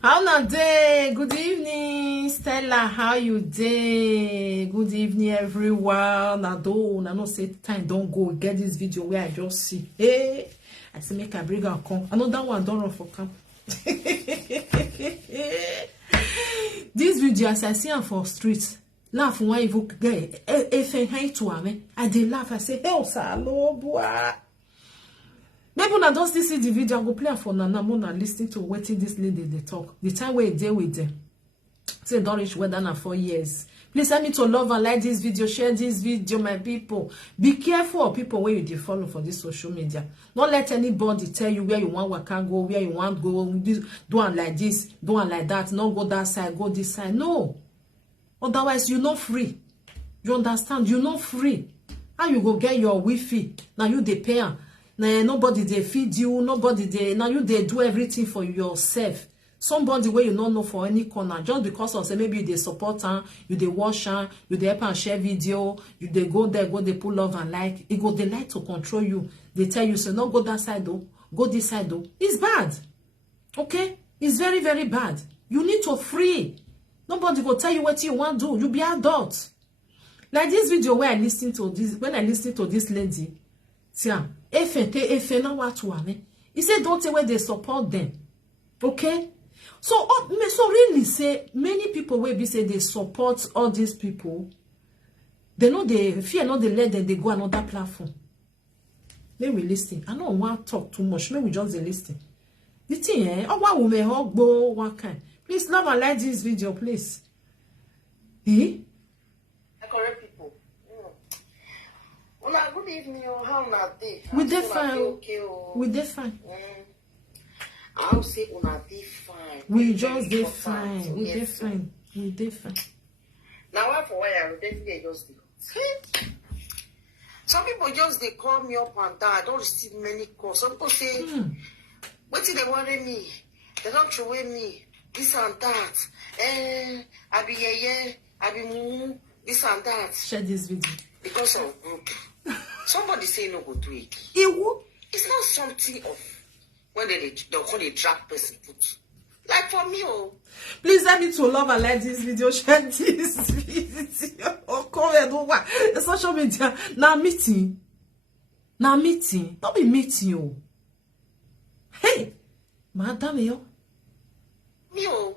How na day? Good evening, Stella. How you day? Good evening, everyone. I don't say time don't go. Get this video where I just see. Hey, I say make I bring her come. Another one don't run for camp. This video as I see am for street. Laugh when you get if I to am. I dey laugh. I say, hey, salo boy. Maybe when I don't see the video, I go play for Nana Mona listening to what this lady they talk. The time where they with them. Say don't reach whether na 4 years. Please help me to love and like this video, share this video, my people. Be careful of people where you dey follow for this social media. Don't let anybody tell you where you want waka go, where you want go. Do one like this, do one like that. Not go that side, go this side. No. Otherwise, you're not free. You understand? You're not free. How you go get your Wi-Fi? Now you dey pay. Now nobody they feed you, nobody they now you they do everything for yourself. Somebody where you don't know for any corner just because of say maybe they support her, you they watch her, you they help and share video, you they go there, go they pull love and like. It go they like to control you. They tell you so no go that side though, go this side though. It's bad. Okay? It's very, very bad. You need to free. Nobody go tell you what you want to do. You be adult. Like this video where I listen to this, when I listen to this lady, see, if na what one, he said don't say where they support them. Okay? So really say many people will be say they support all these people. They know they fear not they let them they go another platform. May we listen. I don't want to talk too much. May we just listen. The thing, oh one woman hug go one kind. Please love and like this video, please. Correct people. Well, good evening. How na dey? We dey fine. We dey fine. I'll say una dey fine. We just dey fine. We dey fine. We dey fine. Now, why for why I definitely just dey. Some people just they call me up and down. I don't receive many calls. Some people say, "What did they worry me? They don't throw away me. This and that. I be yeah. I be moo. This and that." Share this video. Because of group. Somebody say no go do it. It's not something of when they call a drag person put. Like for me, oh. Please help me to love and like this video. Share this video. Oh, comment over. The social media. Now meeting. Now meeting. Don't be meeting you. Hey, madam yo. Me oh.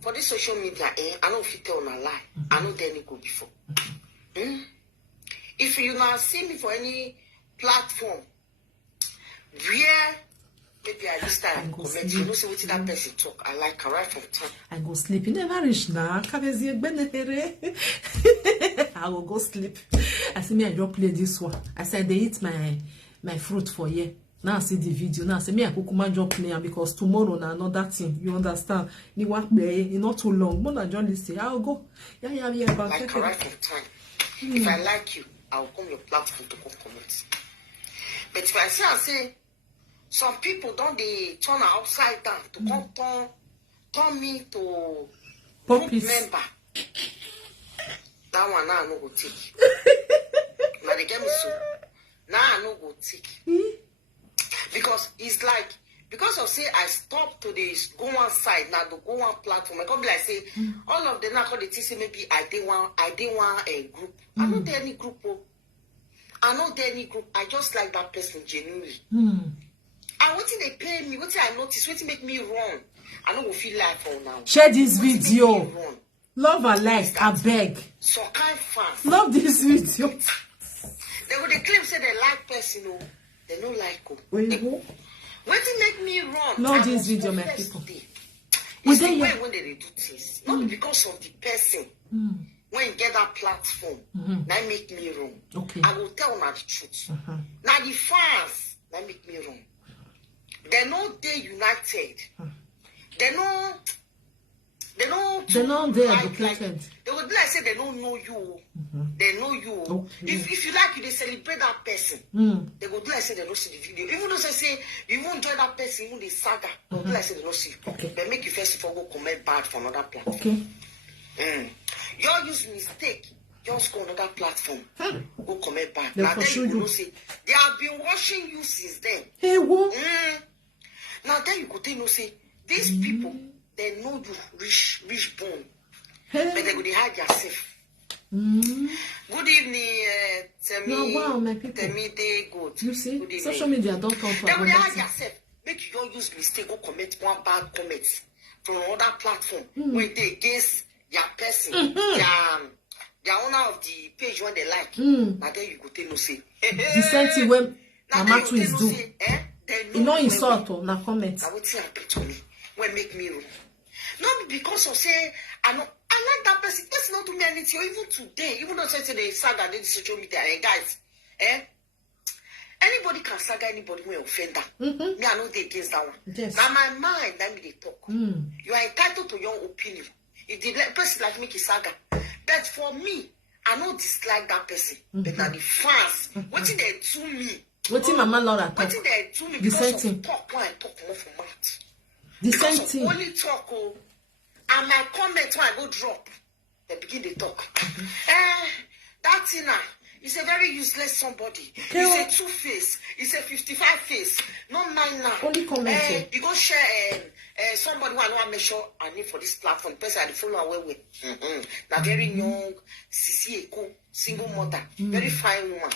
For this social media, I don't fit tell on a lie. I know there go before. If you now see me for any platform where maybe I just start comment, you know, see what that person talk. I like her right from time. I go sleep. You never reach now. I will go sleep. I say me I don't play this one. I said they eat my fruit for you. Now I see the video. Now I say me I kukuma just play because tomorrow na another thing. You understand? You work play. It's not too long. But I just say I'll go. Yeah. Like her right from time. If I like you, I'll come your platform to come comment. But if I say some people don't they turn her upside down to come turn me to group member. That one now I no go take. Now they get me so. Now I no go take. Because it's like because of say I stop to this go one side now to go one platform. I come be like say all of them now call the say maybe I did one a group. I don't do any group. I don't do any group. I just like that person genuinely. And what they pay me, what I notice, what make me wrong. I don't feel like for now. Share this video. Love and like, I beg. So kind fans. Love this video. They go they claim say they like person, they don't like you. What make me wrong? Love this video, my people. It's the way when they do things. Not because of the person. When you get that platform, that make me wrong. Okay. I will tell them the truth. Now the fans, that make me wrong. They know they united. They know they educated. They would like say they don't know you. They know you. Okay. If you like you, they celebrate that person. They would like say they don't see the video. Even though they say you won't join that person, even the saga, they would like say they don't see. Okay. They make you first of all go comment bad for another platform. Okay. You use mistake. Just go on another platform. Go comment back. Now then you know say they have been watching you since then. Hey, what? Now then you could tell you say these people they know you rich bone. But they go dey hide yourself. Good evening, Temi. Wow, my people. Temi, they good. You see, social media don't talk for they go dey hide us. yourself. Make you don't use mistake, go comment one bad comment from another platform when they against their person, their owner of the page when they like. Now then you go tell no say. The same thing when Mama is do. You know insult or na comment. I would say I put on me when make me wrong. Not because of say I like that person. That's not do me anything. Or even today, even though say they saga the social media, guys, anybody can saga anybody when offend them. Me, I know they against that one. Yes. Now my mind, let me they talk. You are entitled to your opinion. If the person like make a saga, but for me, I don't dislike that person. But now the fans, what did they do me? What did Mama Laura talk? What did they do me? The Because same of thing. talk when I talk more from mouth. The Because same of thing. only talk, and my comment when I go drop, they begin to talk. That thing is a very useless somebody. Okay. It's a two-face. It's a 55 face. No mind now. Only comment. You go share somebody who I want to make sure I need for this platform. The person I follow away with. Now very young, Sisi Eko, single mother, very fine woman.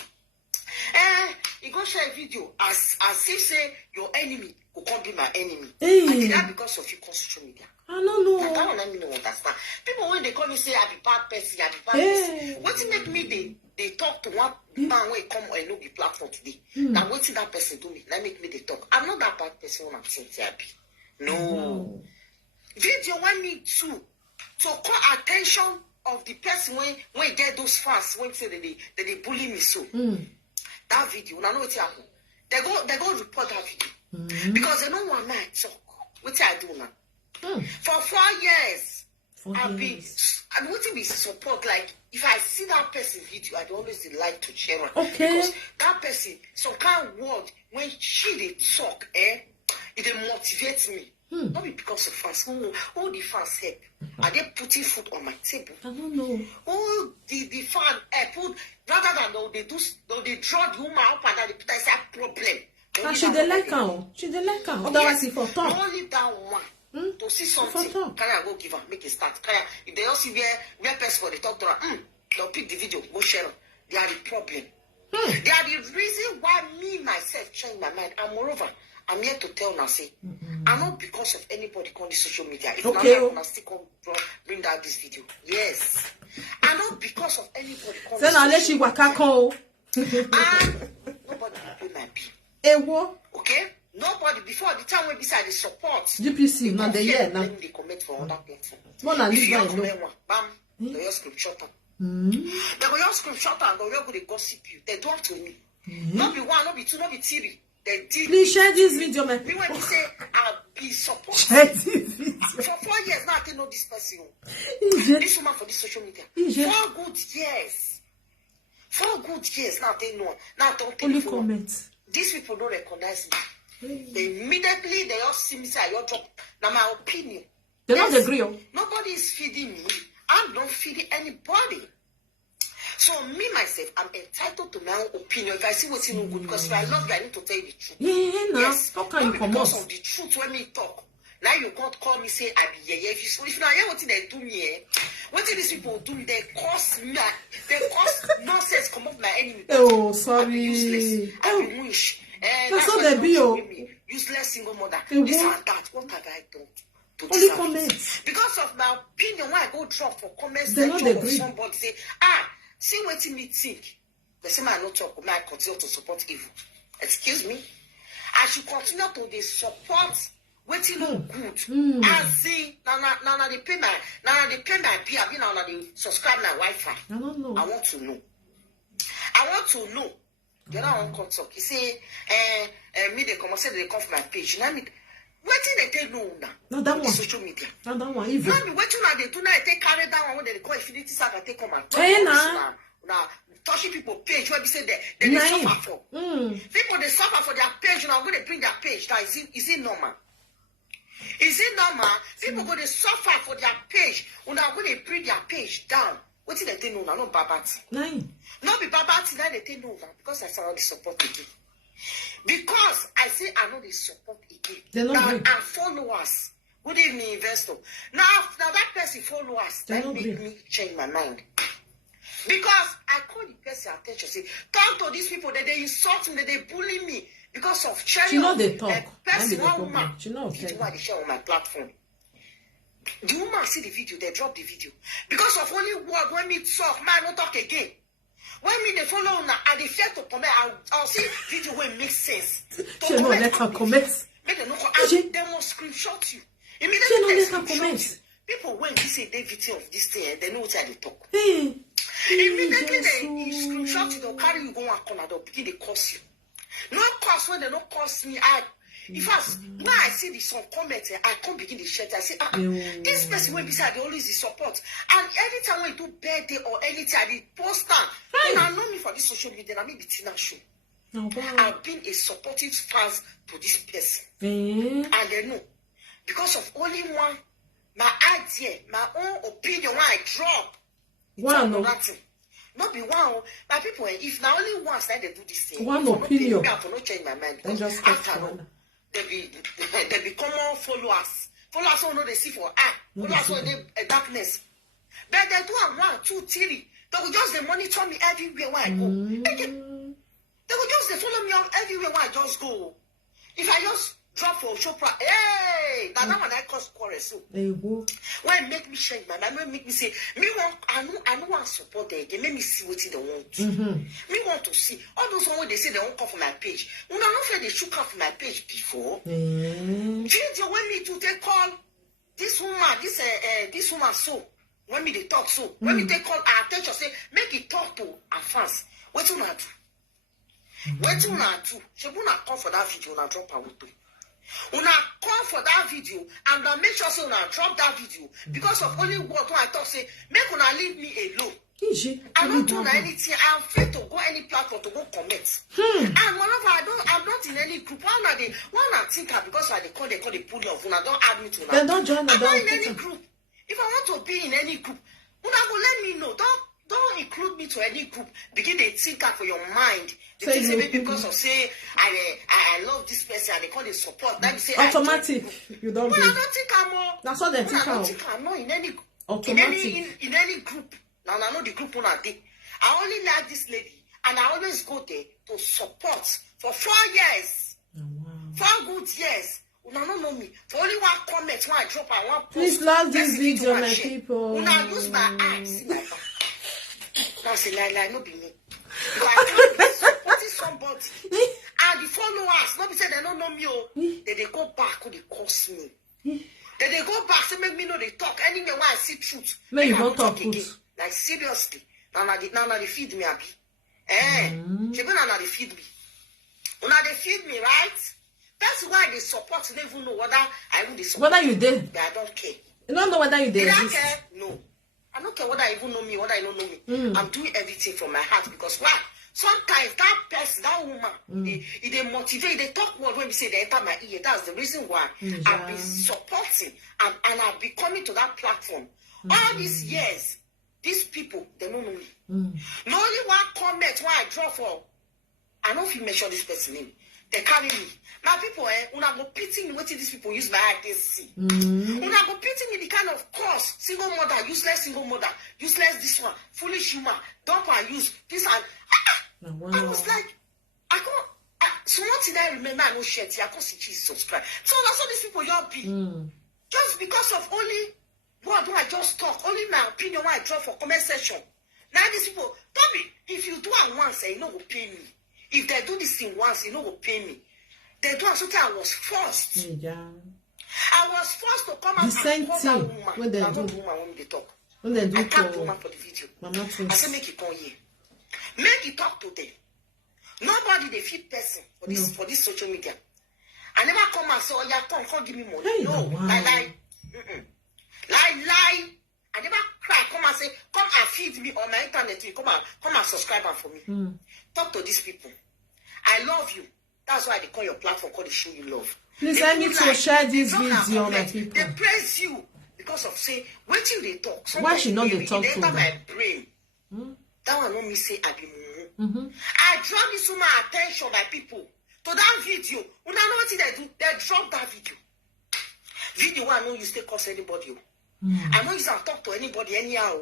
You go share a video as if say your enemy will come be my enemy. Hey. I did that because of you on social media. I don't know. That one I mean understand. People when they come and say I be bad person, I be bad person. What make me they talk to one man when come and know the platform today. Now what that person do me? That make me they talk. I'm not that bad person when I'm saying happy. No. Video want me to call attention of the person when get those fans when say that they bully me so. That video, I know what happen. They go report that video. Because they don't want me to talk. What I do now? For 4 years, I've been, and what it be support, like, if I see that person video, I always like to share it. Okay. Because that person, some kind of word, when they talk, it motivates me. Not be because of fans. Who the fans help? Are they putting food on my table? I don't know. Who the fan put, rather than they draw the woman up and down, they put aside problem. And she dey like her. She dey like her. Otherwise, if for talk. Only that one. To see something, can I go give her, make a start? Can I, if they also where person for the talk to her, they'll pick the video, go share it. They are the problem. They are the reason why me, myself, change my mind. And moreover, I'm here to tell now, say, I'm not because of anybody on the social media. If not, I'm gonna still come bring down this video. Yes. I'm not because of anybody. Then I'll let you waka call. And nobody will pay my bill. Ewo. Okay? Nobody before the time when beside the support. GPC, not the year now. They comment for other platform. More than If you leave comment by one, bam, they just scripture. They go your scripture and go they gossip you. They do have to me. Not be one, not be two, not be three. They did. Please share this video, my people. When you say I'll be support. Share this video. For 4 years now, I can know this person. This woman for this social media. 4 good years. 4 good years now they know. Now don't tell Only me. comment. These people don't recognize me. They immediately they all see me say I drop. Now my opinion. They don't agree. Nobody is feeding me. I'm not feeding anybody. So me myself, I'm entitled to my own opinion. If I see what's no good, because if I love you, I need to tell you the truth. Yes. How can you come because of the truth when me talk. Now you can't call me say I be yeah. If you not hear what they do me, what did these people do? They cause me. They cause nonsense come up my enemy. Oh, sorry. I be useless. I be wish. That's what they be. Useless single mother. This and that. What have I done? Only comments. Because of my opinion, when I go drop for comments, they not agree. Somebody say, see what me think. They say, I not talk. I continue to support evil. Excuse me. I should continue to support waiting no good. And see, now they pay my bill. I mean, now they subscribe my Wi-Fi. I don't know. I want to know. The other one come talk. He say, me they come and say they come for my page. Now me, waiting they take no now. No, that one. Social media. No, that one. Even. Now me waiting now they do now they carry that one when they call Infinity Saga take come and hey, now touching people page where we say they suffer for. People they suffer for their page now. When they bring their page now, is it normal? Is it normal? People go they suffer for their page. When they bring their page down. What did they take no now? No babati. Not be babati now they take no now because I saw the support again. Because I say I know the support again. Now and followers Good evening, investor. Now that person follow us. That make me change my mind. Because I call the person attention, say, talk to these people that they insult me, that they bully me because of sharing. She know they talk. Person, one woman, she know video why they share on my platform. The woman see the video, they drop the video. Because of only word, when me talk, man, don't talk again. When me they follow now, and they fear to comment, I'll see video where it makes sense. She know let her comment. Make them know, and they will screenshot you. Immediately they screenshot you. People when they say they victim of this thing, they know what they talk. Immediately they screenshot you, they'll carry you go one corner, they'll begin to curse you. No curse when they don't curse me. If now I see the some comments, I can't begin to share. I say, this person will be said they always support. And every time when you do birthday or anything, I post them. And I know me for this social media, I mean the Tina show. I've been a supportive fan to this person. And they know. Because of only one, my idea, my own opinion, when I drop. One nothing. Not be one. My people, if now only once that they do this thing, one opinion. I will not change my mind. Then just after one. They become more followers. Followers don't know they see for followers when they darkness. But they do 1, 2, 3. They will just they monitor me everywhere where I go. They will just they follow me everywhere where I just go. If I just drop for Chopra, hey, that one I cause quarrel so. Why make me change my mind? Make me say, me want I don't want support them again. Make me see what they want. Me want to see all those ones they say they won't come for my page. When I don't feel they should come for my page before. Video when me to take call this woman, this woman so when me they talk so when me take call our attention say make it talk to our fans. What you not do? What you not do? She will not come for that video and drop her with. Una call for that video and make sure say una drop that video because of only what I talk say make una leave me alone. I don't do anything. I'm free to go any platform to go comment. And moreover, I'm not in any group. One I think because they call the pulley of una don't add me to una. Then don't join. I'm not in any group. If I want to be in any group, una go let me know. Don't include me to any group. Begin to think that for your mind. They say maybe because of say I love this person and they call it support. That you say automatic. You don't. Well, I don't think I'm more. That's what they think. I don't think I'm not in any automatic in any group. Now I know the group one I did. I only like this lady and I always go there to support for 4 years. Oh, wow. 4 good years. Una don't know me. For only one comment, when I drop, I want post. Please love this video, my people. Una use my eyes. Now say lie, no be me. But I can't be supporting somebody. And the followers, nobody say they don't know me. Then they go back, they curse me. Then they go back, say make me know they talk. Anyway, when I see truth, no, you don't talk again. Like seriously. Now they feed me, Abi. She go now they feed me. Now they feed me, right? That's why they support. They even know whether I will support. Whether you did. I don't care. You don't know whether you did. Did I care? No. I don't care whether I even know me, whether I don't know me. I'm doing everything from my heart because why? Sometimes that person, that woman, they motivate, they talk word when we say they enter my ear. That's the reason why I've been supporting and I've been coming to that platform. All these years, these people, they don't know me. No only one comment when I draw for, I don't feel measure this person name. They carry me. My people, una go pity me. What these people use my eye to see? Una go pity me the kind of course, single mother, useless single mother, useless this one, foolish woman, dump and use this and wow. I was like, I can't. So one thing I remember, I know share. I can't see Jesus subscribe. So that's how these people y'all be. Just because of only what do I just talk, only my opinion when I draw for comment section. Now these people, Tommy, if you do it once, you know go pay me. If they do this thing once, you know go pay me. They do something I was forced. I was forced to come out and call that woman. When they do, when they talk. When they do, I can't do woman for the video. I said make it come here. Make it talk to them. Nobody they feed person for this for this social media. I never come and say, oh yeah, come give me money. Hey, no, wow. lie. Lie. I never cry. Come and say, come and feed me on my internet. Come and subscribe for me. Talk to these people. I love you. That's why they call your platform called the Show You Love. Please, I need to share this video, my people. They praise you because of say, wait till they talk. Why should not they talk to them? my brain. That one not me say I be I draw this woman attention by people to that video. When I know what they do, they drop that video. Video one, I know you still curse anybody. I know you don't talk to anybody anyhow.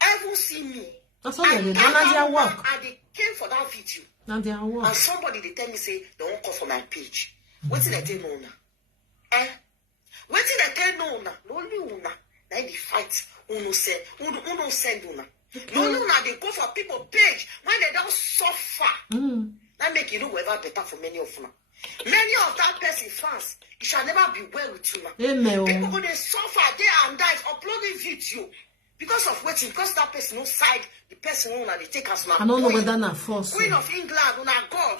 Everyone see me. That's what they did. And they came for that video. Now they are work. And somebody they tell me say they won't call for my page. What did I tell no now? What did I tell no now? No only una. Now they fight. Uno send una. No now they go for people page when they don't suffer. That make you look ever better for many of them. Many of that person fans, it shall never be well with you now. People go they suffer day and night uploading video. Because of waiting, because that person no side, the person who they take us now. I don't know whether not force. Queen of England, una God.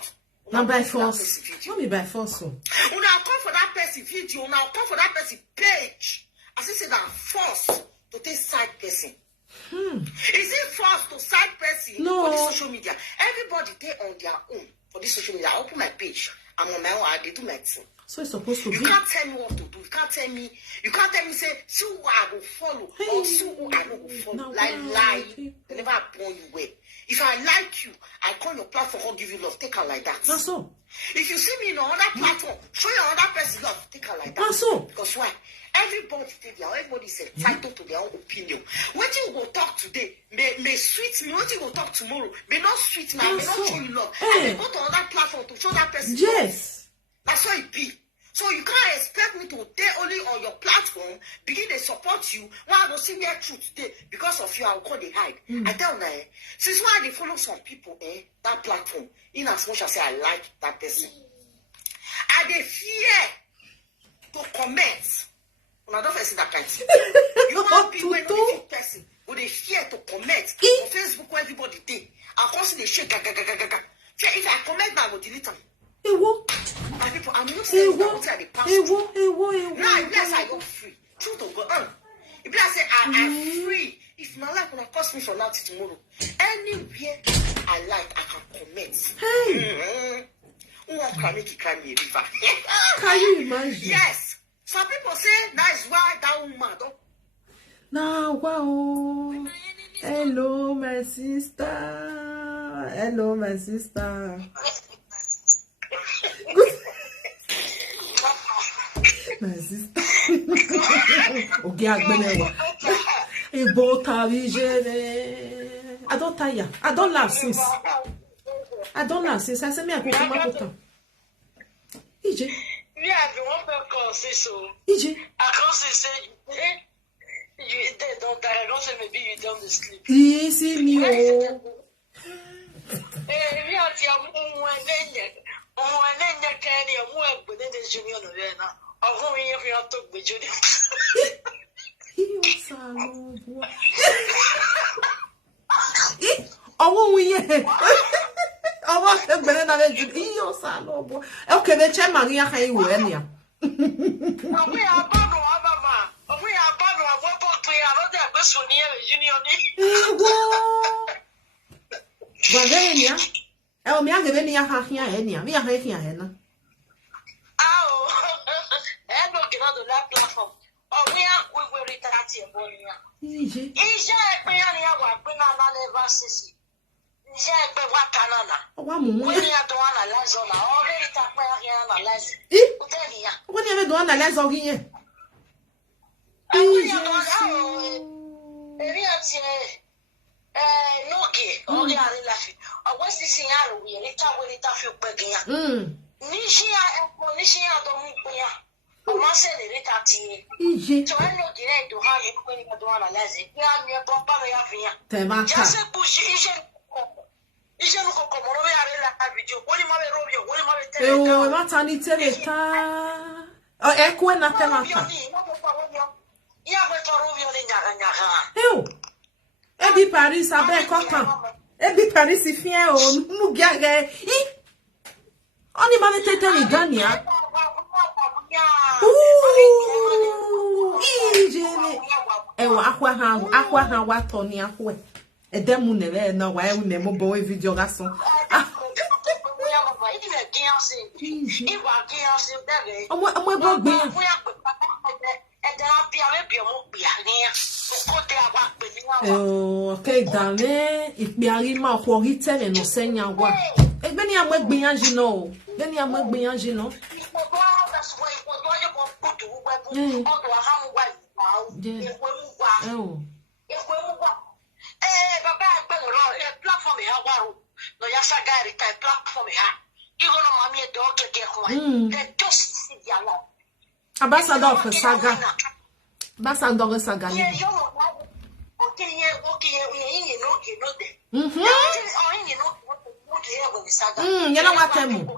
Not by force. Not be by force. Una come for that person video, una come for that person page. As I said, that force to take side person. Is it forced to side person for the social media? Everybody they on their own for this social media. I open my page. I'm on my own. I do my thing. So it's supposed to be. You can't tell me what to do. You can't tell me say, see who I will follow or see who I don't follow. Lie. They never born you well. If I like you, I call your platform or give you love. Take her like that. That's so. If you see me in another platform, show your other person love. Take her like that. That's so. Because why? Everybody is entitled to their own opinion. What you go talk today may sweet me. What you go talk tomorrow may not sweet me. May not show you love. And they go to another platform to show that person love. Yes. That's how it be. So you can't expect me to stay only on your platform, begin to support you. When I don't see their truth today, because of you, I'll call the hide. I tell them, since why they follow some people, that platform, in as much as I like that person, I they fear to comment. When I don't see that kind of thing. You want people when you person, but they fear to comment on Facebook where everybody did. I'll constantly shake, if I comment now, I will delete them. My people, I'm not saying that outside the pastor. Now, unless I go free, truth will go on. If I say I'm free, if my life will cost me from now to tomorrow, anywhere I like, I can comment. Who won't cry me a river? Can you imagine? Yes. Some people say that's why that woman don't. Now, wow. Hello, my sister. Hello, my sister. My sister. Okay, I don't tire. I don't laugh since. I said me I go to my hotel. EJ. Yeah, the one person so. EJ. I can't say you don't die. I don't say maybe you don't sleep. Easy me. Okay, the chairman here can you any? Oh, me have any here any. Me have here henna. Oh, I don't get on that platform. Oh, we will retire here, boy. Easy. Is there a bring on never sissy? Is there a what canana? When you are the one analyze on already talk about here analyze. When you ever do analyze all here. No gay, all the other laughing. Or what's this in our way? Little feel begging. Nishia and Nishia don't move. I say the little so I know the end to have it when you do analyze it. I'm your papa. Just a push Asian. Asian come over here video. What do you want? What I need to tell it. Oh, echo and not tell it. Ebi Paris abe kokan. Ebi Paris ifien o mu giage. Oni ma tete ni Gania. Ije. Ewa akwa ha wa to ni akwe. Edemu nebe na wa ewu ne mo bo video ga so. Omo ebo gbe. Okay, dame, ikpe ari ma kwa ritele no senya wa. Beni amwe gbiyanji no. Beni amwe gbiyanji no. Ambassador of Saga. Ambassador of Saga. You know what I'm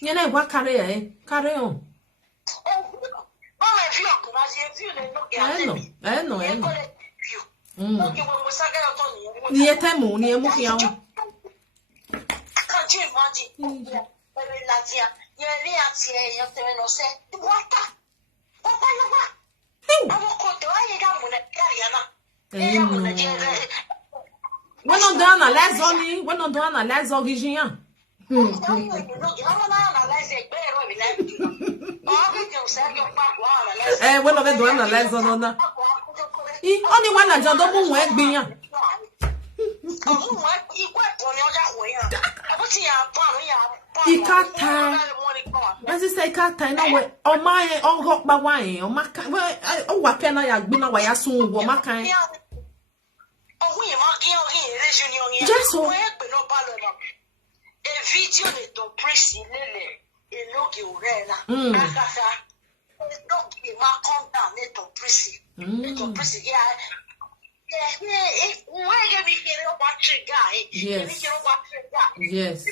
you know what carry on. I know. We're not done a les origines. We're not doing a les on. Only one I don't know where being. As you say, cat time away. Oh, my, oh, hot by wine. Oh, my, oh, what can I have been away as soon as my kind? Just so. Video de ton précis, et l'eau qui aurait là. Ton précis. Ton précis. Yes.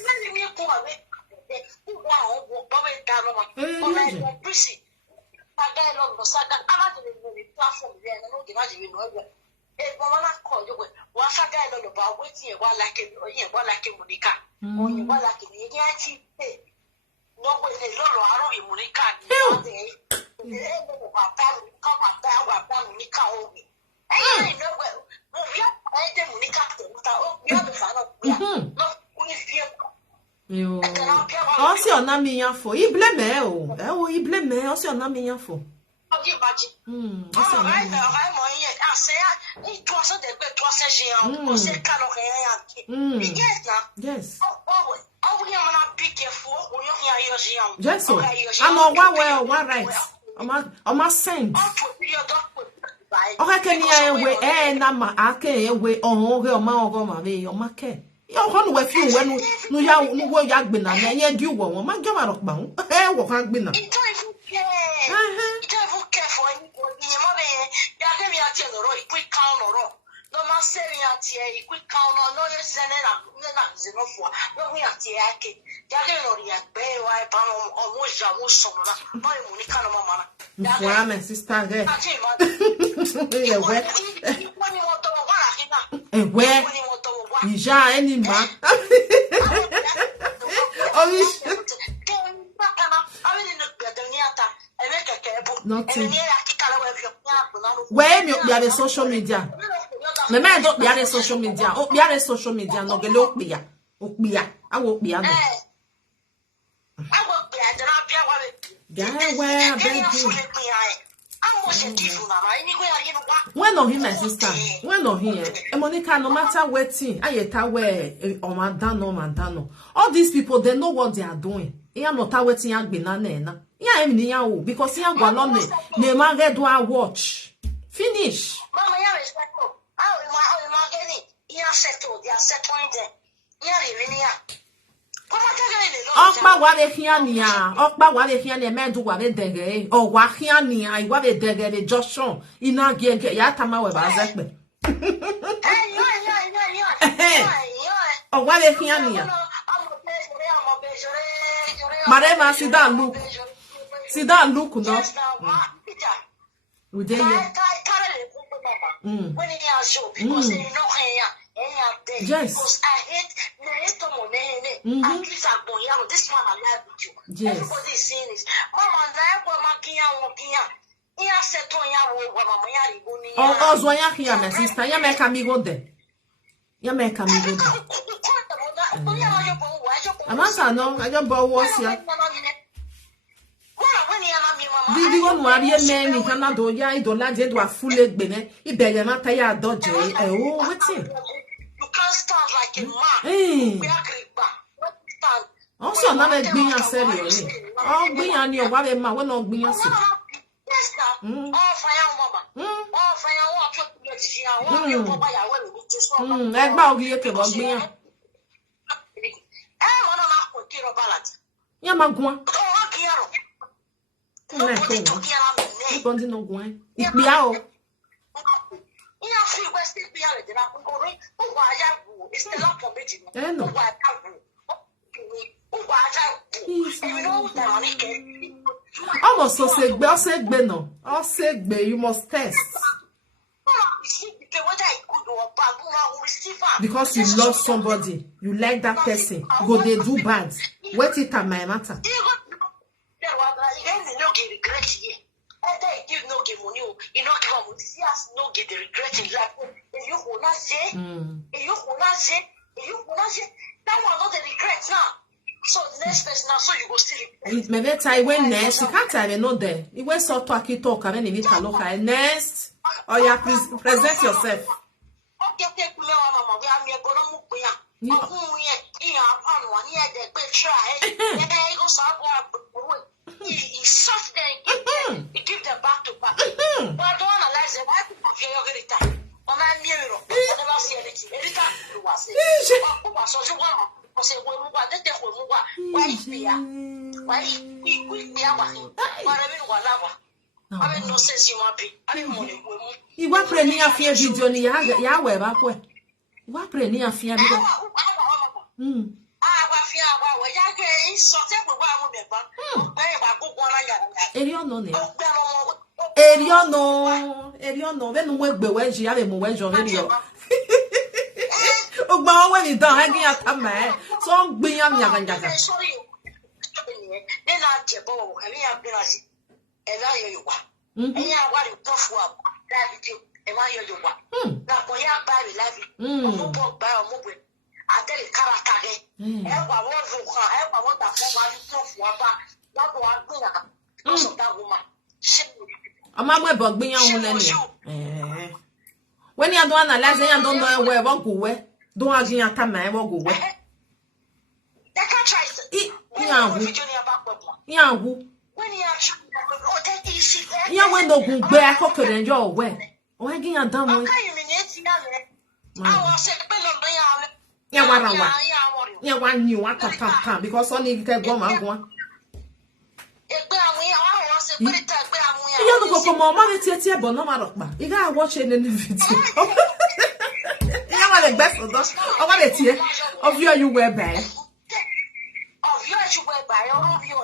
On a mis un faux. Il blâmait, oh, il blâmait. On s'en a mis un faux. Yes. Just so. I'm on one right. I'm a saint. Okay, can you away? Nama, I can't wait on her mama, my care. You're on with you when no work been a man, you won't. My gamma of bound. I will have been. Where Ija any man? Nothing. Where you are the social media? The man don't be on the social media. Oh, be on the social media. No, get look me. I won't be on it. When no him, my sister. When no here, Monica, no matter what thing, I where or Madano. All these people, they know what they are doing. You are not waiting at Binana. Yeah, I'm near because you are one on it. No man do I watch. Finish. Mama, you are settled. You are settling there. You are living here. Okpa wa le hiania, okpa wa le hiania men do wa le dege, o wa hiania, I wa le dege le Joshua, ina gege ya tama we ba zekpe. O wa le hiania. Marema sit down look no. We dey here. When it is show because they know here. Yes. Because I hate at least I'm going out. This one I live with you. Yes. Everybody is saying this. Mama, oh, Zoya here, my sister. Ya make amigo de. Ya make amigo de. Amasa no, I don't bow was ya. Didi won wari men kana do ya idola je do afule gbe ne ibele na ta ya doje oh wetin you can't stand like a man we are kripa stand also na be gbin yan serious ni o gbin yan ni o wa be ma we no gbin yan si yes na oh fire mama oh fire wa to ti ya wa yo ko ba ya we ni ti so e gba ogi ye ke bo gbin yan wona na ko kiro balance ya magun oh kiro nobody talking around me nobody no gun ipe a o ina free west ipe a le na ko ri o wa ya gu it's the lap for meeting no o wa ya gu o wa ya gu you know that money can almost so segbe no o segbe you must test because you love somebody you like that person go they do bad what it am my matter so the next person now, so you go still regret. Maybe try when next you can't tell me no there. You went so talk and then you look at next or you present yourself. Okay, mama, we are near Bono Muya. He soft there, he give them back to back. But I don't analyze them. I think I'm here. On my mirror, I never see anything. Every time you was saying, say we mugwa dete ko mugwa why we biya ba para mi wala ba abi no sense you mapi abi mo le wo mu iwa pre ni afia video ni ya we ba ko iwa pre ni afia bi ko wa fia wa we ya ke so te ko wa mo be ba be ba go go na ya eri ono be nu we gbe we ji abi mo we jo video Ogba when you done hanging out a man, so I'm being young. Sorry, then I jebo, and we have been as a value you want. And you are what you tough up, that you, and why you want. Now, for your baby, love you, move by a movie. I tell you, Karaka, help I want that woman, not one also that woman. I'm not about being young. When you don't analyze, you don't know where I go where. Don't agree at time I will go where. They can't try it. Yeah, who? When you are easy. Yeah, when the good bear cocker and your way. Oh, I get a dumb way. Yeah, one new one come because only can go my one. You don't go for more money to but no matter. You gotta watch it in the video. You want the best of us? I want it here. Of you wear bad. Of you wear by all of you.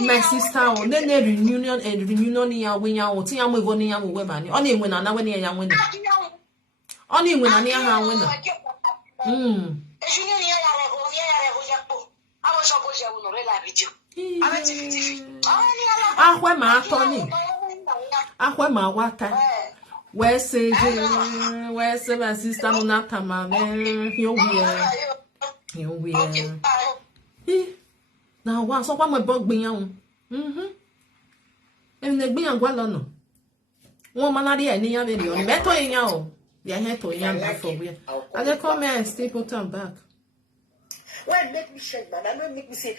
My sister, then the reunion and reunion here when you are seeing we going to women. Only when I know when you are winning. Only when I near her winner. Ah, where my Tony? Ah, where my water? Where's my sister? Not a man. Here we are. Now, once so one my bug being on. And the being well on. One man idea, any other video. Better in you. They are to young before we. And they come here and stay put on back. Well, make me shake, man. I don't make me say,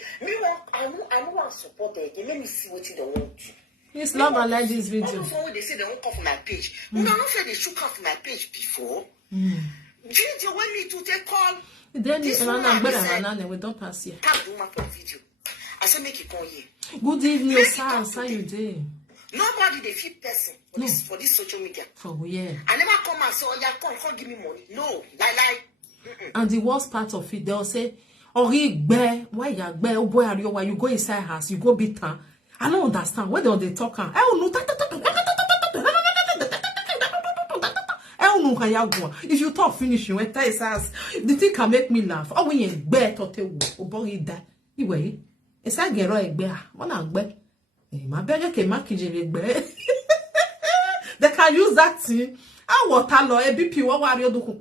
I want to support it. Let me see what you don't want to. It's love and like this video. They say they won't come from my page. But I don't feel they should come from my page before. Do you want me to take call? Then this one and we don't pass here. Can't do my video. I said, make it come here. Good evening, sir. How you doing? Nobody they feel person for this social media. For yeah. I never come and say, oh yeah, come give me money. No, lie. And the worst part of it, they'll say, oh, why you boy, are you? Why you go inside house, you go beat her. I don't understand. Where they talk? I don't know. no can ya go. If you talk finish, you enter his ass. The thing can make me laugh. Oh, we ain't bear to tell you. Boy, that. Anyway, it's a girl egg bear. One and bear. My beggar can make you bear. They can use that thing. I want a law, a BP, what are you doing?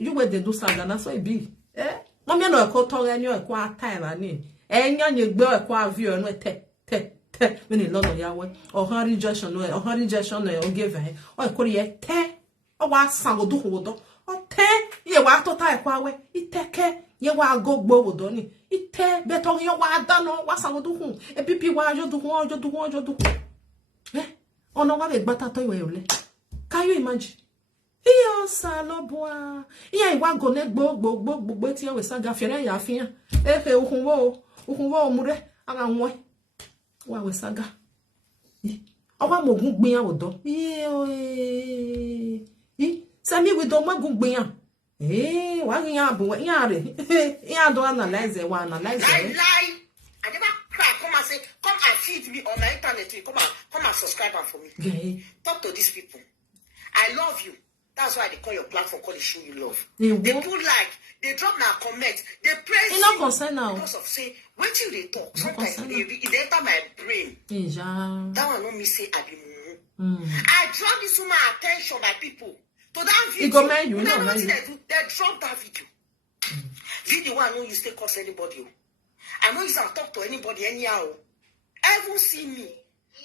You were the do something, and that's what it be. Eh? Mamma no ko to enyo e kwa time ani. Enya nye gbe e kwa view no te. When in London yawe. O han rejection no o give he. O e ko ye te. O wa san odu ho do. O te ye wa to ta e kwa we. Iteke ye wa go gbo odo ni. Ite be to ye wa da no wa san odu hu. E pipi wa jo du hu. Eh? Ono wa be gbata to iwe ole. Can you imagine? Iyo salobwa. Iya iwa go ne gbo ti we saga fere ya fian. Efe ohunwo omure ara won. Wa we saga. Owa mogun gbin yan odo. Sami we do mogun gbin yan. Wa rin yan abu yan re. Yan do analyze wa analyze. Lie. I never cry. Come and say, come and feed me on the internet. Come and subscribe for me. Okay. Talk to these people. I love you. That's why they call your platform, call it Show You Love. They put like, they drop now comment, they praise you. Not concern now. Because of say, when till they talk, sometimes it enter my brain. That one no me say I be mumu. I draw this woman attention by people to that video. They drop that video. Video one, I know you stay cause anybody. I know you can talk to anybody anyhow. Ever see me?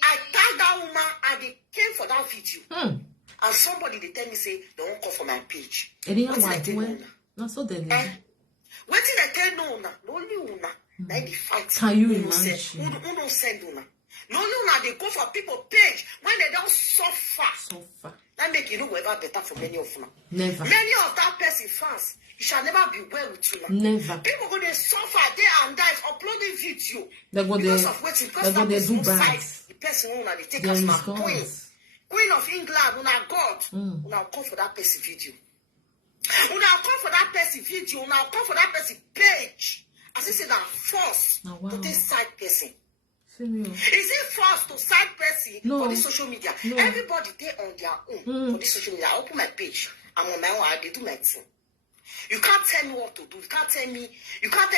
I tagged that woman and they came for that video. And somebody they tell me say they won't call for my page. Not so then. What did I tell no una? No only una. Now they fight. Can you imagine? Who don't send una? No una they go for people page when they don't suffer. That make you know ever better for many of them. Never. Many of that person fans, it shall never be well with you. Never. People go they suffer day and die uploading video. Because of waiting. Because that person side, the person who they take us my Queen of England, una God, una come for that person video. Una come for that person video, una come for that person page. As I said, that force to this side person. Is it forced to side person for the social media? No. Everybody they on their own for the social media. I open my page. I'm on my own. I do my thing. You can't tell me what to do. You can't tell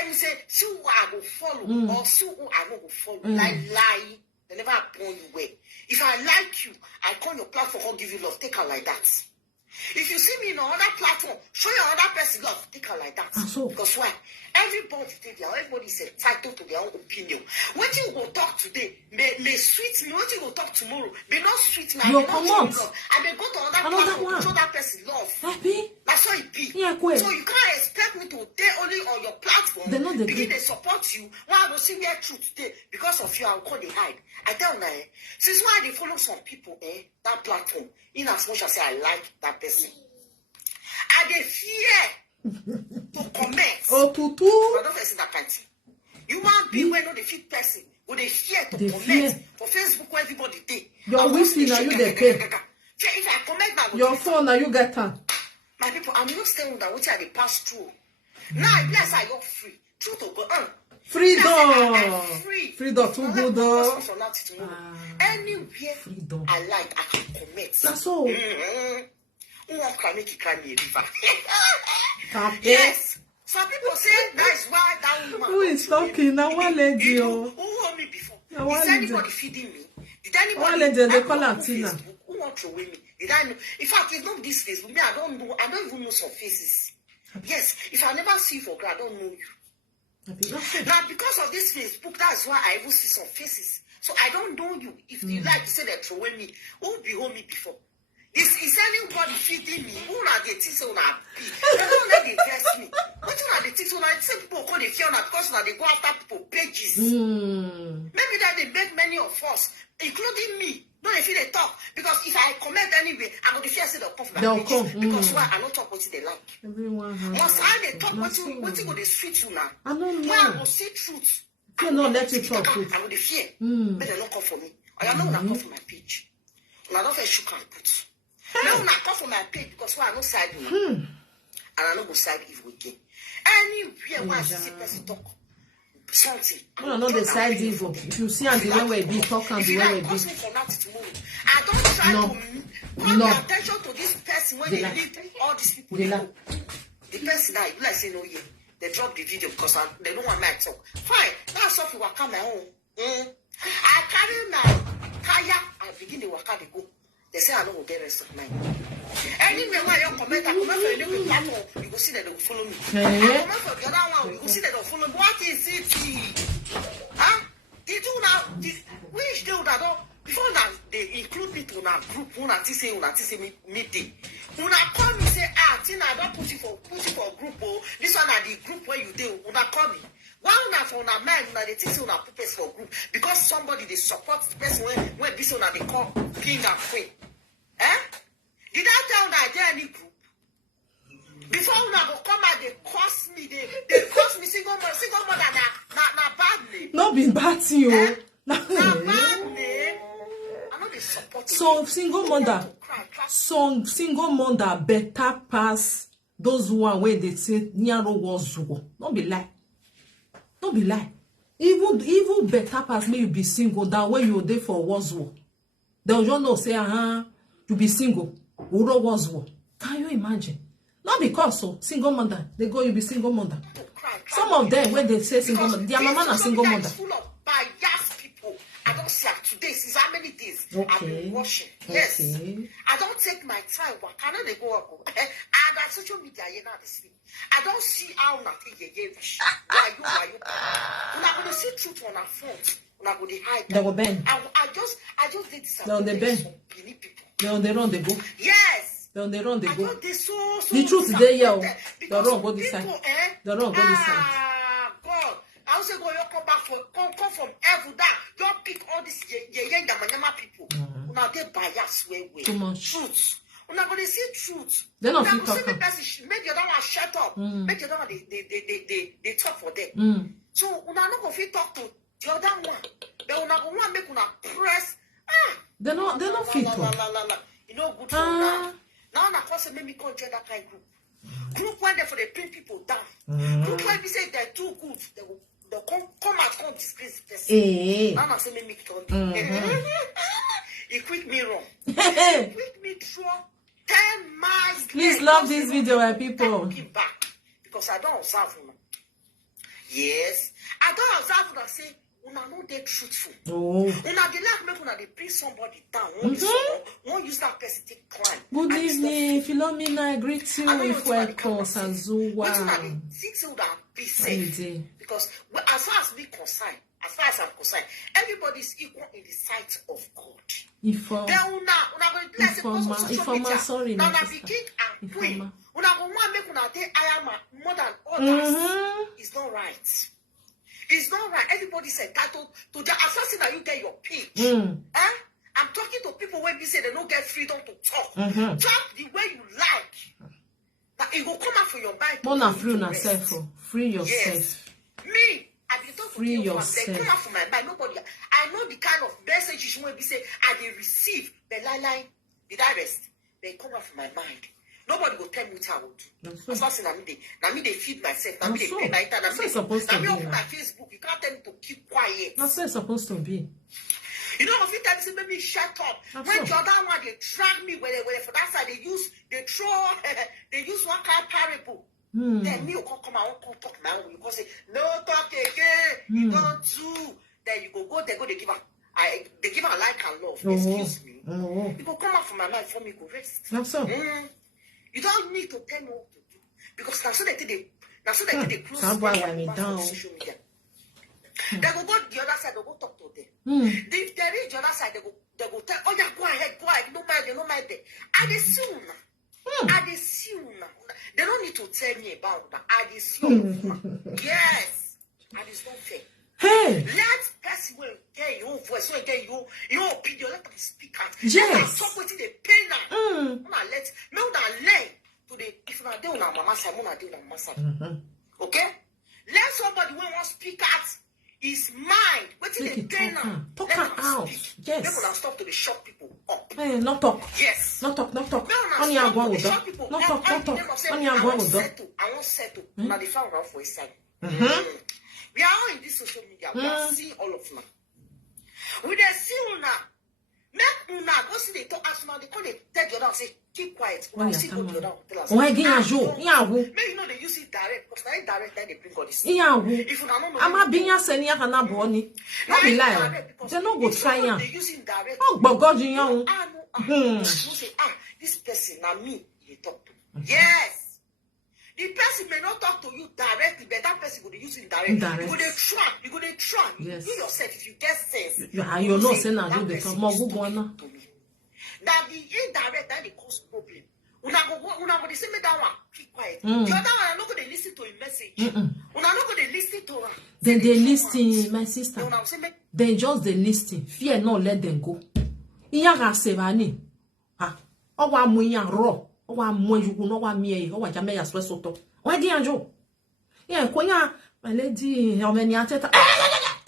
me say, see who I will follow or see who I will follow. Lie. They never born you well. If I like you, I call your platform, I'll give you love. Take her like that. If you see me in another platform, show your other person love. Take her like that. Because why? Everybody is entitled to their own opinion. What you go talk today may sweet me. What you go talk tomorrow may not sweet me. I may not show you love. I may go to another platform to show that person love. That's how it be. Yeah, so you can't expect me to stay only on your platform. Because they support you. Why I don't see their truth today? Because of you, I'll call they hide. I tell you, since why they follow some people, that platform, in as much as I like that person. I they fear to comment. Oh, tutu. I don't say that kind of thing. Human being when they fit person, when they fear to comment for Facebook where everybody did. Your Wi-Fi now you get paid. If I comment now, your phone now you get time. My people, I'm not saying that what they pass through. Now, bless I got free. Truth to go on. Freedom. Freedom to go down. Anywhere I like, I can comment. That's all. Who won't cry make you cry me a river? Yes. Some people say that's why that woman. Who is talking? Now one lady. Who hold me before? Is anybody feeding me? Did anybody? One lady they call her Tina. Who won't throw away me? Did I know? In fact, it's not this Facebook. Me, I don't know. I don't even know some faces. Yes. If I never see you for girl, I don't know you. Now, because of this Facebook, that's why I even see some faces. So I don't know you. If you like to say they're throwing me, who will behold me before? Is anybody feeding me? Who are they things on that? They don't let they dress me. What are they things on that? Some people call the fear because now they go after people pages. Maybe that they make many of us, including me. No, if they talk. Because if I comment anyway, I'm going to fear say they'll come for my pages. Because why? I don't talk what they like. Everyone has. Must I they talk what you go they sweet you now? I don't know. Why I will see truth. You not let you talk truth. I will the fear. But they don't come for me. I know when I come for my page. When I don't feel shook and put. Now when I come for my page because why I no side you. And I don't go side evil again. Anywhere where I see person talk. Something. No, not the side evil. If you see and the way we be talk and the way we be. I don't try to Call the attention to this person when they lead all these people. The person that you like say no yeah. They drop the video because they don't want me to talk. Fine. Now Sophie will come my own. I carry my kaya and begin the waka they go. They say I don't will get rest of mine. Anyway, when you comment, I comment for a little platform, you go see that they will follow me. I comment for the other one, you go see that they will follow me. What is it? Huh? They do now. Which they would have before now they include people in our group. Una say meeting. Una call me say Tina, I don't put it for group. Oh, this one are the group where you do. Una call me. Why una for una man? Una they think una put person for group because somebody they support the person when this one they call king and queen. Eh? Did I tell that there any group? Before una go come out, they cost me. They cost me single mother na badly. No be bad to you. Eh? Na badly. I know they support. So single mother. So single mother better pass those one where they say Nyaro was war. Don't be lie. Don't be lie. Even better pass me you be single than when you there for wars war. They'll just know say you be single. Uro was war. Can you imagine? Not because so single mother. They go you be single mother. Some of them when they say single mother, their mama na single mother. Full of biased people. I don't see today. Since how many days I've been watching. Yes. Okay. I don't take my time. What can they go up? And that social media, you know, I don't see how nothing you Why you? We're not going to see truth on our front. We're not going to hide. They will bend. I just did this. No, they bend. No, they run, they go. Yes. No, they run, they go. So the truth is there, yo. They don't go this side. They don't go this side. God. I also go, you come back come from every day. Don't pick all these yama people. Now they bias way. Too much. Truth. We're not going to see truth. They're not going to talk. Make the other one shut up. Make the other one they talk for them. So we're not going to talk to the other one. But we're not going to make una press. They're not fit. You know, good for now. Now na person make me come join that kind of group. Group when they for they bring people down. Group when we say they're too good, they'll come out disgrace the person. Now I say make me come. You quick me wrong. Quick me through 10 miles. Please love this video, my people. Back because I don't observe them. Yes, I don't observe them. Say. Una no dey truthful. Oh. Una dey like make una dey bring somebody down. Won't use that person take climb. Good evening, Philomena. I greet you with welcome, Sanzuwa. But una dey think say una be safe. Because as far as we concerned, as far as I'm concerned, everybody is equal in the sight of God. Then una go like say social media. Sorry, now na be king and queen. Una go want make una dey higher more than others. It's not right. It's not right. Everybody's entitled to the assassin that you get your page. I'm talking to people when we say they don't get freedom to talk. Talk the way you like. Now it will come out for your mind. More free yourself. Free yourself. Yes. Me, I be talking free to you. yourself. They come out for my mind. Nobody. I know the kind of messages when we say I did receive. The lie. Did I rest? They come out from my mind. Nobody will tell me what I will do. Assassin, na me they feed myself. Na me they pay my internet. Na me open my Facebook. You can't tell me to keep quiet. That's what it's supposed to be. You know, if you tell me, say, maybe shut up. When the other one, they drag me, where for that side, they use one kind of parable. Then me, you come out, talk my own. You can say, no talk again. You don't do. Then you go, they give her like and love. Excuse me. You go come out from my life for me, go rest. That's so. You don't need to tell me what to do because now so they close down. Social media. They go the other side. They go talk to them. If they reach the other side, they go tell. Oh yeah, go ahead. No mind them. I dey see una. They don't need to tell me about that. I dey see una. Yes, and it's not fair. Hey, let person will get your voice, will get your opinion. Let them speak out. Yes. Let them talk with the pain now. Let me learn to the if you are doing on mama side, una do on mama side. Okay? Let somebody when want speak out his mind. What is the pain now? Talk out. Yes. People now stop to the shop people up. Hey, not talk. Yes. Not talk. Only I'm going with that. Not talk. Only I'm going with that. I won't settle. Now they found out for his side. We are all in this social media. We are seeing all of them. We are seeing now. Make una go see they talk as una they call they tell the other say keep quiet. Una see go the other tell us. Why get ajo? Yahu. Maybe you know they use it direct because they direct then they bring all this. Yahu. If una no know. Ama binya seni ya kana boni. No be lie. They no go try am. They use it direct. Oh gbogo jin yan. You say this person na me you talk to. Yes. The person may not talk to you directly, but that person will use it directly. You go they try. Yes. You yourself, if you get sense. You know, say now you the talk more good one. That the indirect that they cause problem. Una go they say me that one keep quiet. The other one are not going to listen to a message. Una not going to listen to her. Then they listen, my sister. They just they listen. Fear not let them go. Iya ga sevani. Owa mu yan ro. Owa mo yugu no wa mie owa jame ya soto. Why di anjo? Yeah, konya my lady how many ateta.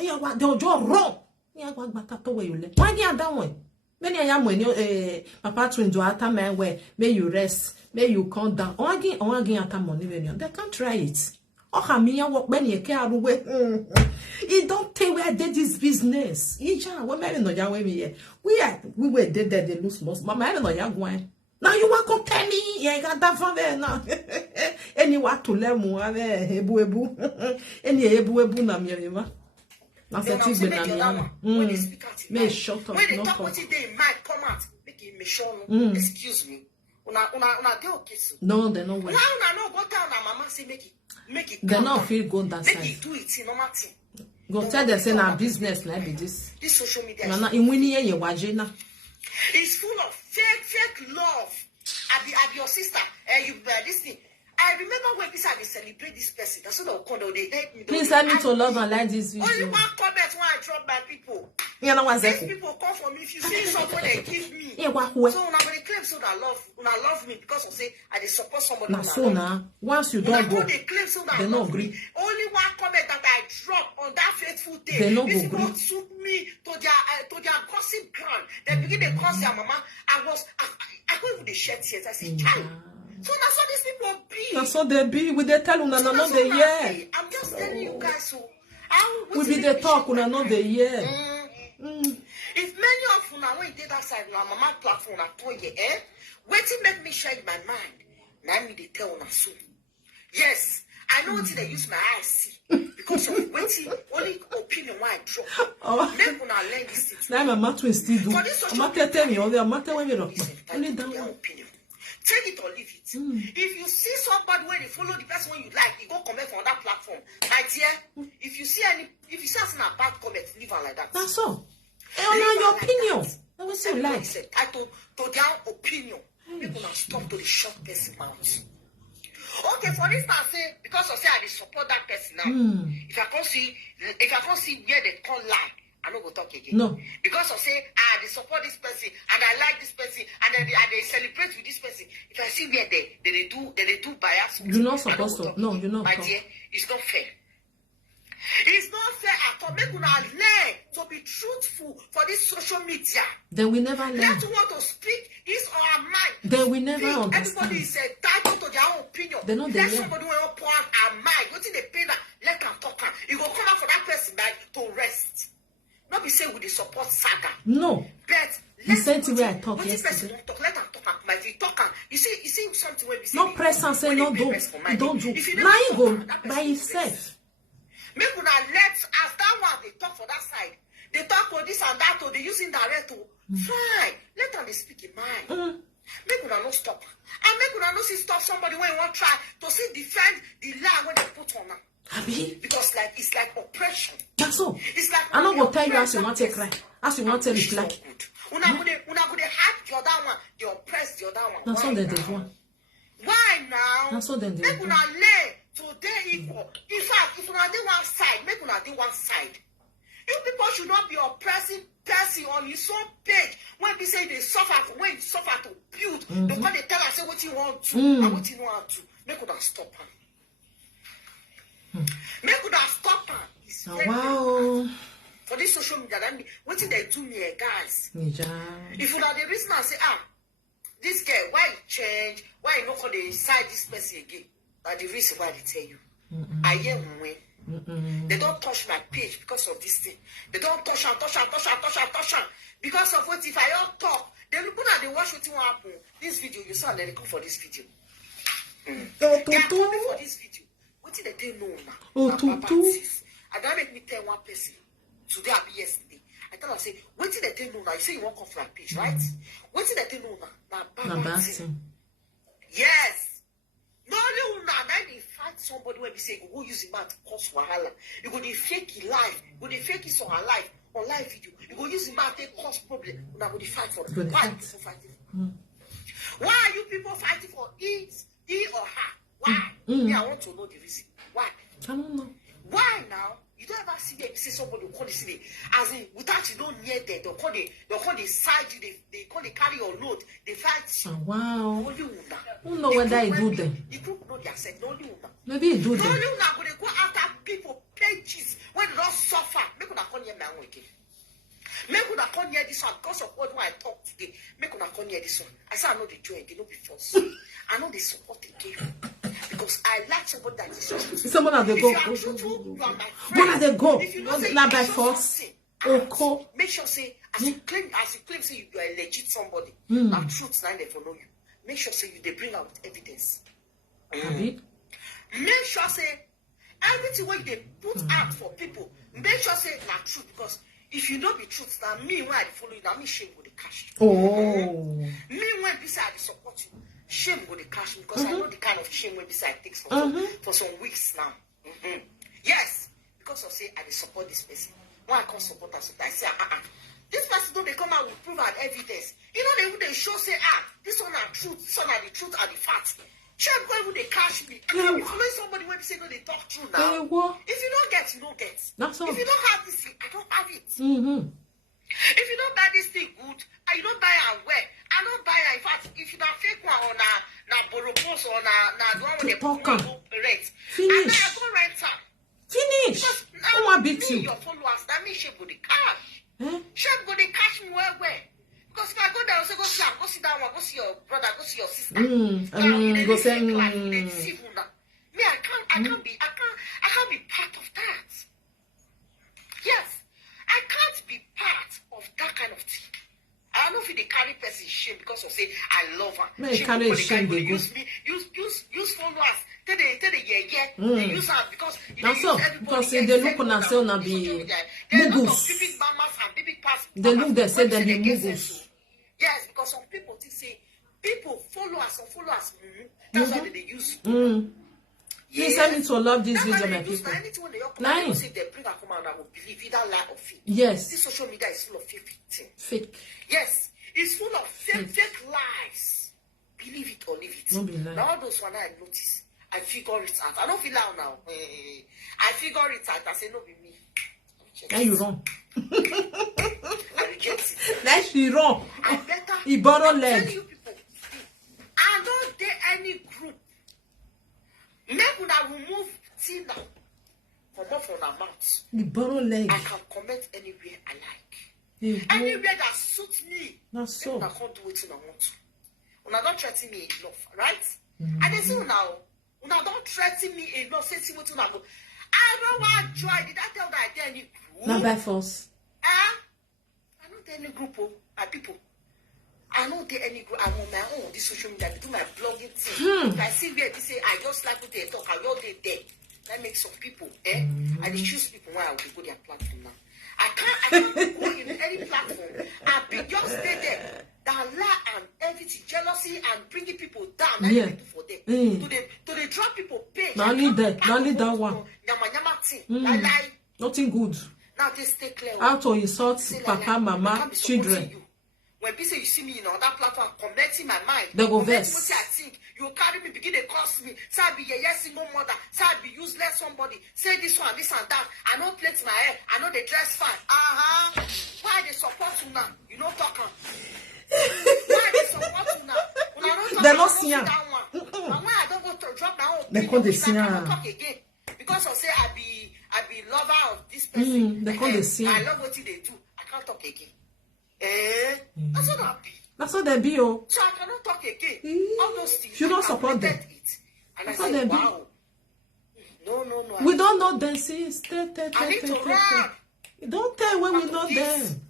Yeah, what they just wrong. Yeah, what gbata to we yule. Why di that one? Many am when you papa twin do ata man where may you rest, may you calm down. Only ata money when they can't try it. Oh, Hamia work when you care away. It don't tell where I did this business. Ija, what man no ya we we were dead that they lose most. Mama, I don't know ya going. Now you want to tell me, yeah, got that from there now. Anyone to learn more, ebu. Any ebu na miema. That's a thing na miema. When they speak at it, may shut up. When they talk what they might come out, make it me show. Excuse me. Una they okay so. No, they no way. Now no go tell na mama say make it. They not feel good that side. Make it do it normal thing. Go tell them say na business like be this. This social media. Na in winning ye waje na. It's full of fake love. At your sister, you this thing. I remember when people they celebrate this person. That's what they help me. Please help me to love and like this video. Only one comment when I drop my people. Yeah, no one's These people come for me. If you see something they give me. Yeah, what? So when they claim so that love me because of say I support somebody. Now so now, once you don't go, they claim so that they no agree. Only one comment that I drop on that faithful day. They no this agree. people took me to their gossip ground. They begin to curse their mama. I couldn't even shed tears. I said, child. So that's how these people be. That's how they be. We they tell una no the year. I'm just telling you guys. So we be the talk una no the year. If many of una when you did that side na mama platform na toy waiting make me share my mind. Now me they tell una so. Yes, I know until they use my eyes see because of waiting only opinion why I drop. Make una learn this thing. Now my mother still do. I'm tell me all the matter when you don't. Only down opinion. Take it or leave it. If you see somebody when you follow the person when you like, you go comment on that platform. My dear, if you see something a bad comment, leave her like that. That's all. On your opinion. I will say like. I to their opinion. People now stop to the short person mouth. Okay, for instance, say because of say I support that person now. If I can't see where they call lie. I don't go talk again. No. Because of say, they support this person and I like this person and then they celebrate with this person. If I see where they do bias. You're not supposed to. No, you're not. My dear, it's not fair. It's not fair at all. Make una learn to be truthful for this social media. Then we never learn. Let's want to speak his or her mind. Then we never understand. Everybody is entitled to their own opinion. They know let somebody who will pour out her mind. What in the pain that let them talk her. It will come out for that person like to rest. Not be say with the support saga. No. But the same way I talk yesterday. Talk, let them talk. My talk. You see something where we say. No press and say no don't do. Now you go by yourself. Make una let as that one they talk for that side. They talk for this and that or they using direct to fine. Let them speak in mind. Make una not stop. And make una not see stop somebody when you want try to see defend the lie when they put on them. Because it's like oppression. That's all. It's like I'm not gonna tell you as you want to cry, as you want to reply. Una gonna hide the other one, they oppress the other one. That's all they do. Why now? That's all they do. Make una learn today equal. In fact, if una do one side, make una do one side. You people should not be oppressing person on his own page when they say they suffer when you suffer to build. Because they tell us say what you want to and what you want to. Make una stop her. Make una stop her. Wow. For this social media, that mean what did they do me, guys? If you are the reason I say, this girl, why it change? Why you not call the side this person again? That's the reason why they tell you. I am when. They don't touch my page because of this thing. They don't touch her. Because of what if I all talk, then look at the watch what will happen. This video, you saw they come for this video. They are coming for this video. What did they know now? I don't make me tell one person today or yesterday. I tell her, say, what did they know now? You say you won't come from a page, right? What did they know now? Now, yes. No, no, now they find somebody where we say, go use him out to cause wahala. You go to fake his life. You go to fake his on life, on live video. You go use him out to cause problem. Now go to fight for it. Why are you people fighting for? Why are you people fighting for it? He or her? Why? Me, I want to know the reason. Why? I don't know. Why now? You don't ever see them say somebody will call the city. As in, without you don't near them, they'll call the side you, they call the carry your load, they fight you. Oh, wow. Only una. Who know whether I do them? The group know their set, only una. Maybe he do them. Only una go they go after people, pages, when they don't suffer. Make una come here, my own again. Make una come here this one, because of what I talk today. Make una come here this one. I say I know the joy, they know be false. I know the support they give. Because I like somebody that is truthful. Someone that they go. You are truthful, you are my friend. Where they go? If you don't say Not by force. Okay. Make sure say as you claim say you are a legit somebody. Now truth now they follow you. Make sure say you they bring out evidence. Make sure say everything what they put out for people. Make sure say not truth, because if you don't be truth, now me when I follow you, now me shame go the cash. Oh. Me when beside I support you. Shame go the cash, because I know the kind of shame when beside takes for some weeks now. Yes, because of say I support this person. When I come support us, I say this person don't they come out with proof and evidence. You know they show say this one are truth, this one are the truth and the facts. Shame go even they cash me. I can't be following somebody when they say no they talk true now. If you don't get, you don't get. That's all. If you don't have this thing, I don't have it. If you don't buy this thing good, and you don't buy it well, I don't buy it. In fact, if you don't fake one or na boropos or na the one with the rent, and then I go rent her. Finish. Because now me, your followers, that means shape go the cash. Shape go the cash me well. Because if I go there, I say go see go sit down, go see your brother, go see your sister. Go say they deceive you now. Me, I can't be part of that. Yes. I can't be part of that kind of thing. I don't know if they carry person shame because of say I love her. No, they carry shame. They use me, use followers. They use her because that's all. Because they look on themselves and be mugus. They look they say they be mugus. Yes, because some people say people follow us. That's why they use. Please help me to love this video, my people. Nice. They bring a come out and will believe either lie or fake. Yes. This social media is full of fake. Fake. Yes. It's full of fake lies. Believe it or leave it. Don't be lying. Now all those one I notice, I figure it out. I don't feel out now. I figure it out. I say no be me. Now you wrong. I reject it. Now she wrong. I better. He borrow I'm telling leg. you people, I don't dare any group. Make una remove Tina from off on our mouth. He borrow leg. I can comment anywhere I like. Anywhere that suits me. Not so. Una can't do it I want to. Una don't threaten me enough, right? And they say now, una don't threaten me enough. Say see what una go. I don't want to try. Did I tell that I dare any group? Not by force. I don't dare any group, my people. I don't dare any group. I'm on my own. This social media, I do my blogging thing. If I see where they say I just like what they talk, I just did there. That makes some people, and they choose people where I will go their platform now. I can't go in any platform and be just stay there. That lie and everything, jealousy and bringing people down. That's what they do for them. To they drop people pay. Not only that, not only that one. Nyama thing. Lie. Nothing good. Now they stay clear. How to insult papa, mama, children. When people say you see me in other platform, commenting my mind, they go vex. vex. What I think, you carry me, begin to cost me. Say I be a yes single mother. Say I be useless somebody. Say this one, this and that. I know plait my hair. I know they dress fine. Why they support you now? You know talking. Why they support you now? They not see that one. And why I don't go to drop my own. They call the see talk again. Because of say I be lover of this person. They call the see. I love what they do. I can't talk again. That's what I be. That's what they be, oh. So I cannot talk again. All those things. You don't support them. And That's I what say, they be. wow. No. We don't know them, see. I need to run. Don't tell when we know them.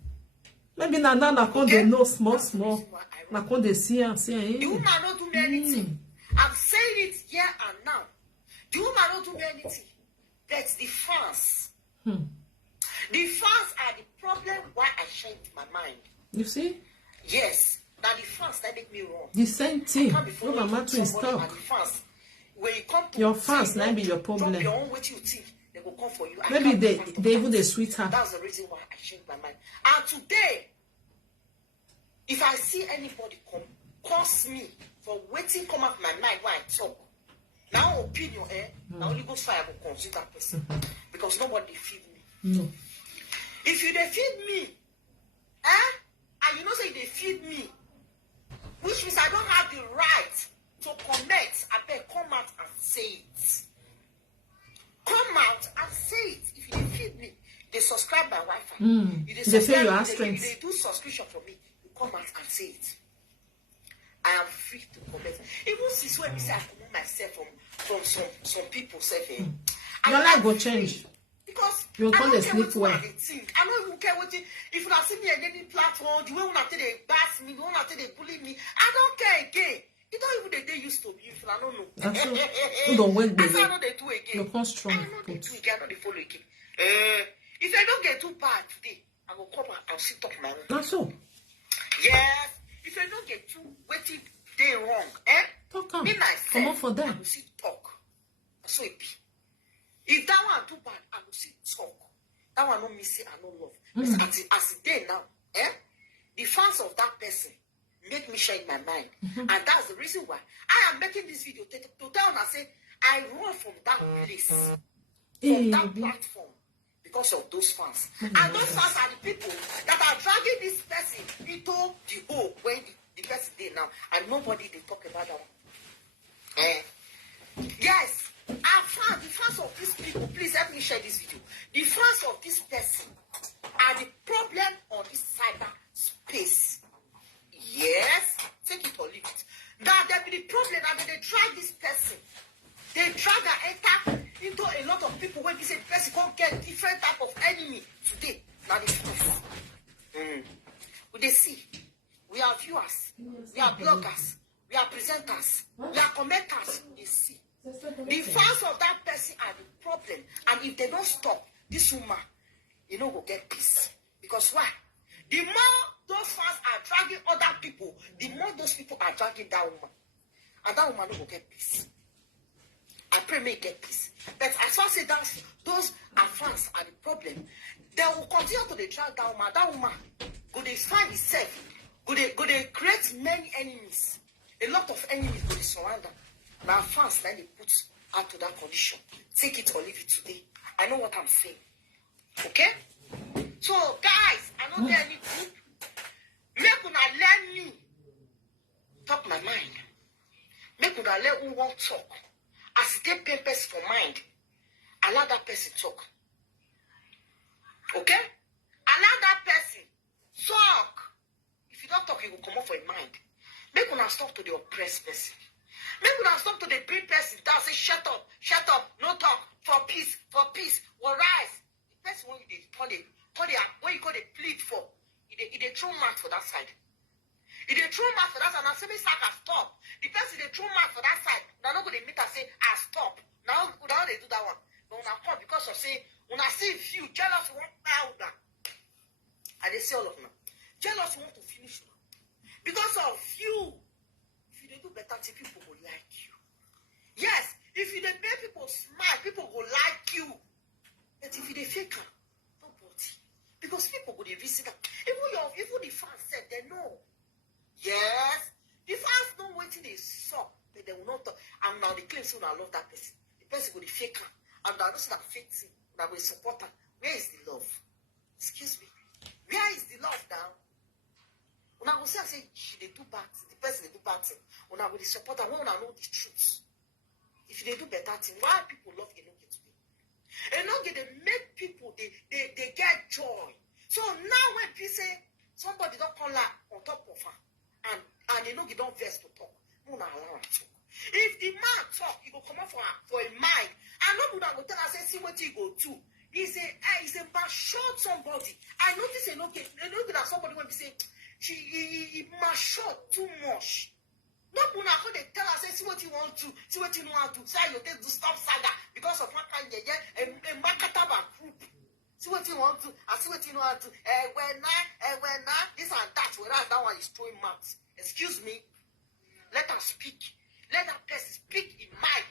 Maybe na con dey know small. Na con dey see am. The woman don't do me anything. I'm saying it here and now. The woman don't do me anything. That's the fans. The fans are the problem why I changed my mind. You see? Yes. Now the fans that make me wrong. The same thing. Your mama to stop. When you come to your fans, that be your problem. Drop your own what you think. They will come for you. Maybe they even the sweetheart. That's the reason why I changed my mind. And today, if I see anybody come curse me for waiting come out my mind when I talk, now opinion, now only goes fire will consume that person. Because nobody feed me. No. If you they feed me, and you know say they feed me, which means I don't have the right to comment, I better come out and say it. Come out and say it. If you feed me, they subscribe my Wi-Fi. They say you are strength. They do subscription for me. You come out and say it. I am free to comment. Even since when we say I comment myself from some people say, your life will change. Because you I don't sleep well. I don't even care what if you have seen me on any platform, the way when I tell they bash me, the way I tell they bully me, I don't care again. You don't even they used to be if I don't know. That's so. You don't wait, baby. I know they do again. You're quite strong. I know they do again. I know they follow again. If I don't get too bad today, I will come and I'll sit up my own. That's so. Yes. If I don't get too waiting day wrong, talk on. Me myself, come on for them. I will sit talk. So it be. If that one too bad, I will sit talk. That one no miss it, I no love. As it day now, the fans of that person make me change my mind. And that's the reason why I am making this video to tell and say I run from that place, from that platform, because of those fans. And those fans are the people that are dragging this person into the hole when the person did now. And nobody they talk about that one. Yes. The fans of these people, please help me share this video. The fans of this person are the problem on this cyber space. Yes, take it or leave it. Now there be the problem that they drag this person. They drag her enter into a lot of people when they say the person can't get different type of enemy today. Now they fans. Would they see? We are viewers, we are bloggers, we are presenters, we are commenters. They see. The fans of that person are the problem, and if they don't stop, this woman, will get peace. Because why? The more those fans are dragging other people, the more those people are dragging that woman, and that woman will get peace. I pray may get peace. But as far as those are fans are the problem, they will continue to drag that woman. That woman, go they find itself, go they create many enemies. A lot of enemies go they surround them. Now fans then they put her to that condition. Take it or leave it today. I know what I'm saying. Okay? So guys, I don't get any group. Make una let me talk my mind. Make una let who won't talk. As they papers for mind, allow that person talk. Okay? Allow that person talk. If you don't talk, you will come up for a mind. Make una stop to the oppressed person. Make una stop to the bring person down. Say shut up, no talk, for peace, will rise. The person when you call the plead for, it a true mark for that side. It a true mark for that side. Now say me sack I stop. The person the true mark for that side. Now not gonna meet and say I stop. Now they do that one. But when I come because of say when I see few jealous want powder. And they say all of them. Jealous want to finish now. Because of you. If you do better thing, people will like you. Yes, if you make people smile, people will like you. But if you fake them, nobody. Because people will visit them. Even the fans said they know. Yes, the fans know what they saw, but they will not talk. And now they claim so I love that person. The person will fake her. And now those that fake thing, that will support her. Where is the love? Excuse me. Where is the love now? When I will say they do bad thing, the person they do bad thing. When I will support her, when I know the truth. If they do better thing, why people love Enoge today? Enoge, they make people, they get joy. So now when people say somebody don't call her on top of her, and Enoge don't vex to talk, no allow her to talk. If the man talk, he go come out for a mind. And nobody will tell her, say what he go do. He say man shot somebody. I notice Enoge that somebody when be say he mature too much. No una go dey tell us say see what you want to, see what you know how to. Say you take to stop saga because of one kind a marketable group. See what you want to, and see what you know how to. When this and that, whereas that one is throwing mouths. Excuse me. Let them speak. Let that person speak in mind.